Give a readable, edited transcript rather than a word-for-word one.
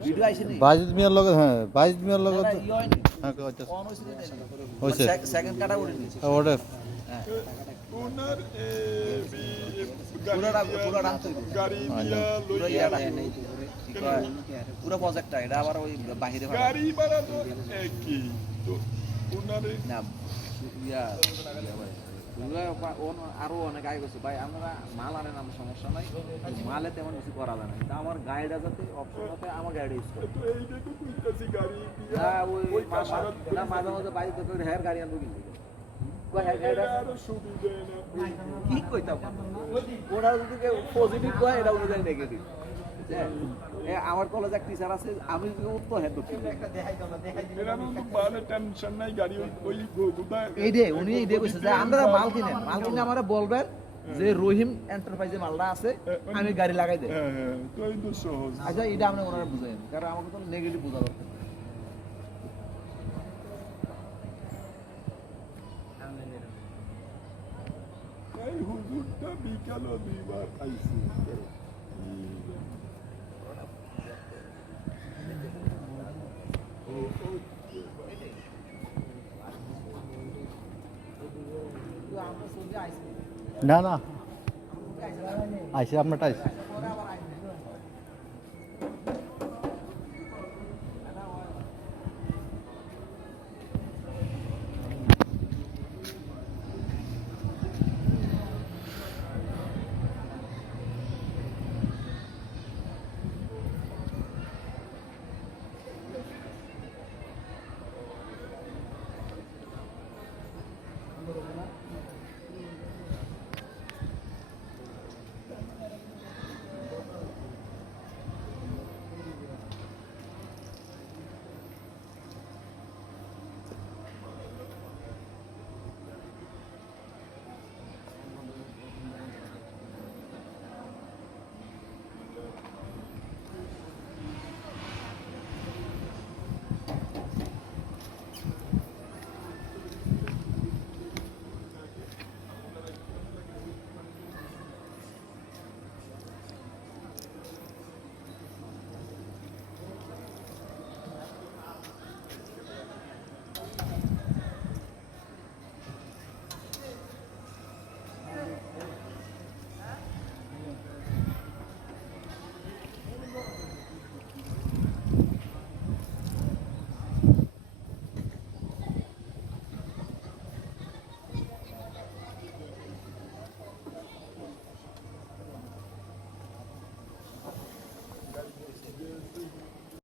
video আইছে নি বাজিদ মিয়ার লগে, হ্যাঁ বাজিদ মিয়ার লগে তো ইয় হয়নি হ্যাঁ কইতাছ অন হইছে নি হইছে সেকেন্ড কাটা উঠে নিছে ওরে হ্যাঁ ওনার পুরো রাম তৈরি গাড়ি দিয়া পুরো ইয়াটা পুরো প্রজেক্টটা এটা আবার ওই বাহিরে ভাড়া গাড়ি ভাড়া তো একই তো ওনার না ইয়া আরো অনেক আগে গেছে ভাই আমরা মাল আনেন আমার সমস্যা নাই মালে তেমন কিছু করা যায় না কিন্তু আমার গাড়িটা যাতে অপশন হতে আমার গাড়ি ইউজ করে তো এইটা তো কইতাছি গাড়ি দিয়া না ওই কাসারাত না মাঝে মাঝে বাইক তো হেয়ার গাড়ি আনবো কিন্তু কই হেয়ার এটা গাড়িটা আরো সুবিধা না কি কইতাম ওরা যদি পজিটিভ কয় এটা অনুযায়ী নেগেটিভ আমার কলেজ এক টিচার আছে আমি তো হেড এরা তো মানে টেনশন নাই গাড়ি ওই গোদা এই দে উনি এই দে কইছে যে আমরা মাল কিনে আমারে বলবেন যে রহিম এন্টারপ্রাইজে মালটা আছে আমি গাড়ি লাগাই দেব হ্যাঁ হ্যাঁ তো এই তো সহজ আচ্ছা এটা আপনি ওনারা বুঝাইন কারণ আমাকে তো নেগেটিভ বোঝা দরকার এই হুজুরটা বিকালও দুইবার আইছে না না আইসে আপনারটা আইসে